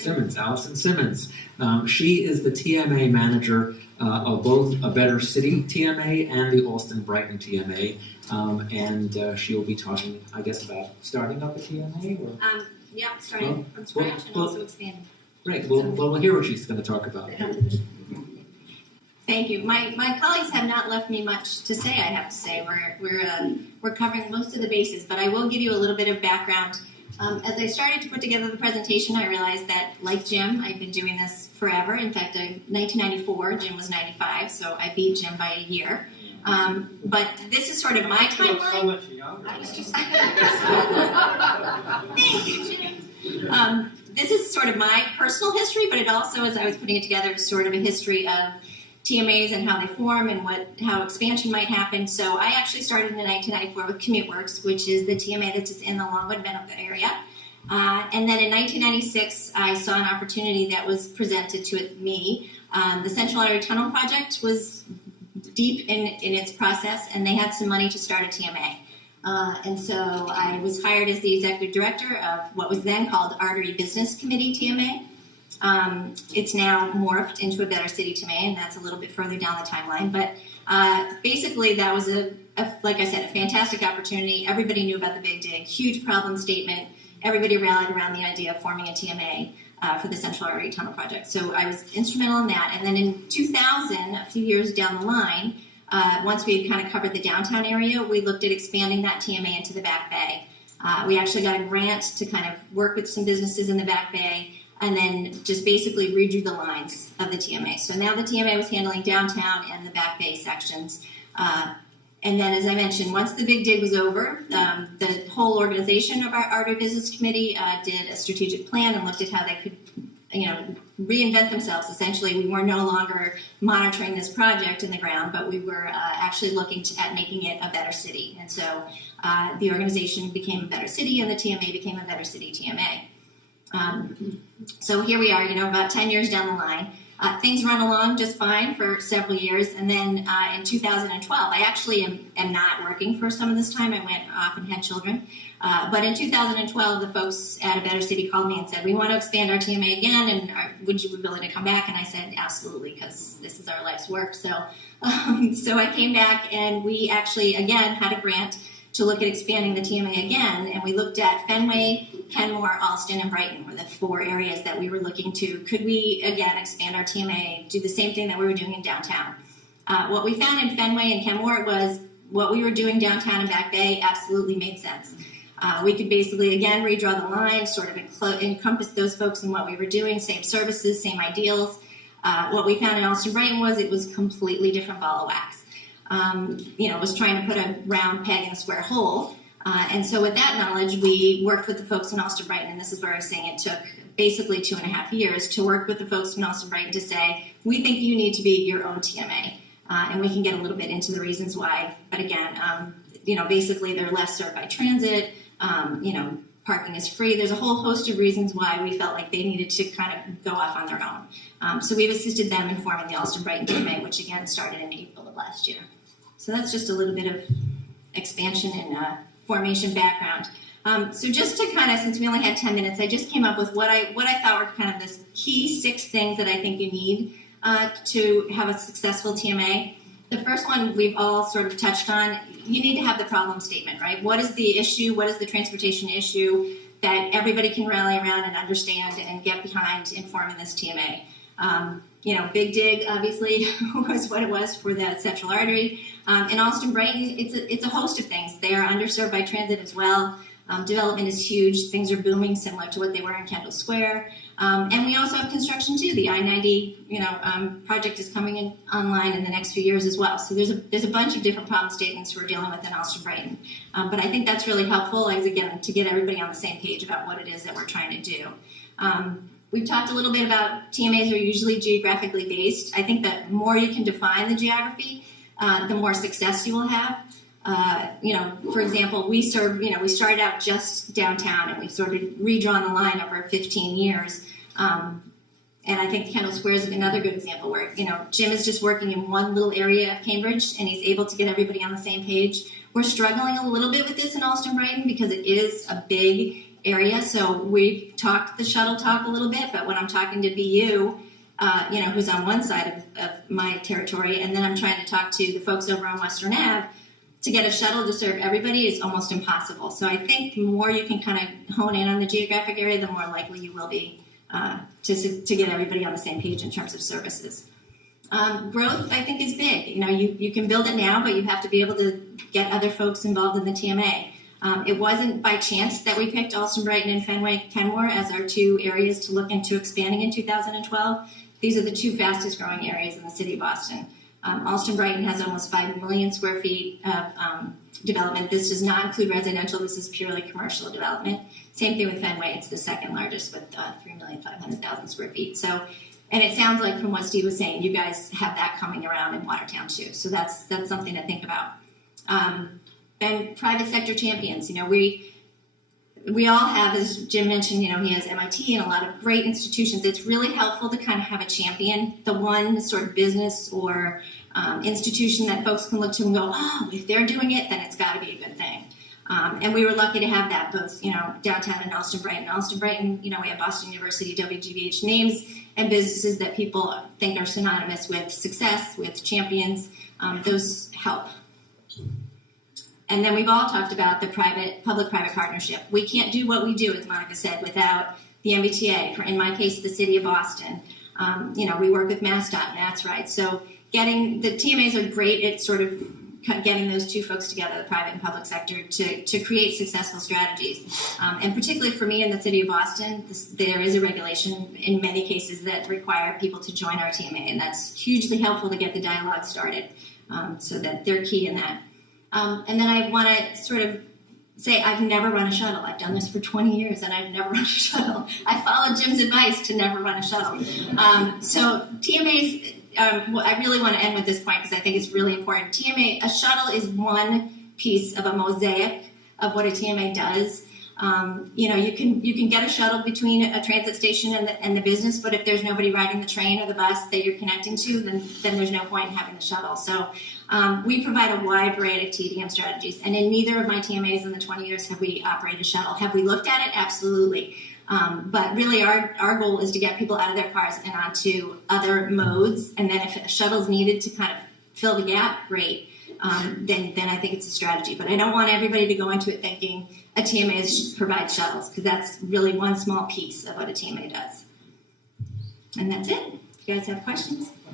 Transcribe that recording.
Simmons, Allison Simmons. She is the TMA manager of both A Better City TMA and the Allston Brighton TMA. And she will be talking, I guess, about starting up a TMA? Or? Yeah, starting from scratch and also expanding. Great. Well, we'll hear what she's going to talk about. Thank you. My colleagues have not left me much to say, I have to say. We're covering most of the bases, but I will give you a little bit of background. As I started to put together the presentation, I realized that, like Jim, I've been doing this forever. In fact, 1994, Jim was 95, so I beat Jim by a year. But this is sort of my timeline. So much younger. Thank you, Jim. This is sort of my personal history, but it also, as I was putting it together, is sort of a history of TMAs and how they form and how expansion might happen. So I actually started in 1994 with CommuteWorks, which is the TMA that's just in the Longwood Medical area. And then in 1996, I saw an opportunity that was presented to me. The Central Artery Tunnel Project was deep in its process, and they had some money to start a TMA. And so I was hired as the executive director of what was then called Artery Business Committee TMA. It's now morphed into a Better City TMA, and that's a little bit further down the timeline. But basically, that was like I said, a fantastic opportunity. Everybody knew about the Big Dig, huge problem statement. Everybody rallied around the idea of forming a TMA for the Central Artery Tunnel Project. So I was instrumental in that. And then in 2000, a few years down the line, once we had kind of covered the downtown area, we looked at expanding that TMA into the Back Bay. We actually got a grant to kind of work with some businesses in the Back Bay, and then just basically redrew the lines of the TMA. So now the TMA was handling downtown and the Back Bay sections. And then, as I mentioned, once the Big Dig was over, the whole organization of our Artery Business Committee did a strategic plan and looked at how they could, reinvent themselves. Essentially, we were no longer monitoring this project in the ground, but we were actually looking at making it a better city. And so the organization became a better city, and the TMA became a Better City TMA. So here we are, about 10 years down the line. Things run along just fine for several years, and then in 2012, I actually am not working for some of this time. I went off and had children. But in 2012, the folks at A Better City called me and said, we want to expand our TMA again, and would you be willing to come back? And I said, absolutely, because this is our life's work. So I came back, and we actually, again, had a grant to look at expanding the TMA again, and we looked at Fenway, Kenmore, Allston, and Brighton were the 4 areas that we were looking to. Could we, again, expand our TMA, do the same thing that we were doing in downtown? What we found in Fenway and Kenmore was what we were doing downtown and Back Bay absolutely made sense. We could basically, again, redraw the lines, sort of encompass those folks in what we were doing, same services, same ideals. What we found in Allston Brighton was it was completely different ball of wax. Was trying to put a round peg in a square hole. And so with that knowledge, we worked with the folks in Allston Brighton, and this is where I was saying it took basically 2.5 years to work with the folks in Allston Brighton to say, we think you need to be your own TMA. And we can get a little bit into the reasons why. But again, basically they're less served by transit. Parking is free. There's a whole host of reasons why we felt like they needed to kind of go off on their own. So we've assisted them in forming the Allston Brighton TMA, which again started in April of last year. So that's just a little bit of expansion and formation background. So just to kind of, since we only had 10 minutes, I just came up with what I thought were kind of the key 6 things that I think you need to have a successful TMA. The first one we've all sort of touched on. You need to have the problem statement, right? What is the issue? What is the transportation issue that everybody can rally around and understand and get behind in forming this TMA? Big Dig obviously was what it was for the Central Artery. In Allston Brighton, it's a host of things. They are underserved by transit as well. Development is huge. Things are booming, similar to what they were in Kendall Square. And we also have construction too. The I-90, project is coming online in the next few years as well. So there's a bunch of different problem statements we're dealing with in Allston Brighton. But I think that's really helpful, as again, to get everybody on the same page about what it is that we're trying to do. We've talked a little bit about TMAs are usually geographically based. I think that more you can define the geography, the more success you will have. For example, we started out just downtown, and we've sort of redrawn the line over 15 years. And I think Kendall Square is another good example where, Jim is just working in one little area of Cambridge, and he's able to get everybody on the same page. We're struggling a little bit with this in Allston Brighton because it is a big area. So we've talked the shuttle talk a little bit, but when I'm talking to BU, who's on one side of my territory, and then I'm trying to talk to the folks over on Western Ave, to get a shuttle to serve everybody is almost impossible. So I think the more you can kind of hone in on the geographic area, the more likely you will be to get everybody on the same page in terms of services. Growth, I think, is big. You can build it now, but you have to be able to get other folks involved in the TMA. It wasn't by chance that we picked Allston, Brighton, and Fenway Kenmore as our 2 areas to look into expanding in 2012. These are the 2 fastest growing areas in the city of Boston. Allston Brighton has almost 5 million square feet of development. This does not include residential. This is purely commercial development. Same thing with Fenway. It's the second largest with 3,500,000 square feet. So, and it sounds like from what Steve was saying, you guys have that coming around in Watertown too. So that's something to think about. And private sector champions. We all have, as Jim mentioned, he has MIT and a lot of great institutions. It's really helpful to kind of have a champion, the one sort of business or institution that folks can look to and go, oh, if they're doing it, then it's got to be a good thing. And we were lucky to have that both, downtown in Allston Brighton. Allston Brighton, we have Boston University, WGBH names and businesses that people think are synonymous with success, with champions. Those help. And then we've all talked about the public-private partnership. We can't do what we do, as Monica said, without the MBTA. In my case, the city of Boston. We work with MassDOT, and that's right. So the TMAs are great at sort of getting those 2 folks together, the private and public sector, to create successful strategies. And particularly for me in the city of Boston, there is a regulation in many cases that require people to join our TMA, and that's hugely helpful to get the dialogue started, so that they're key in that. And then I want to sort of say I've never run a shuttle. I've done this for 20 years, and I've never run a shuttle. I followed Jim's advice to never run a shuttle. So TMAs, I really want to end with this point because I think it's really important. A shuttle is one piece of a mosaic of what a TMA does. You can get a shuttle between a transit station and the business, but if there's nobody riding the train or the bus that you're connecting to, then there's no point in having the shuttle. So we provide a wide variety of TDM strategies, and in neither of my TMAs in the 20 years have we operated a shuttle. Have we looked at it? Absolutely. But really our goal is to get people out of their cars and onto other modes, and then if a shuttle's needed to kind of fill the gap, great. Then I think it's a strategy. But I don't want everybody to go into it thinking a TMA provides shuttles, because that's really one small piece of what a TMA does. And that's it. If you guys have questions.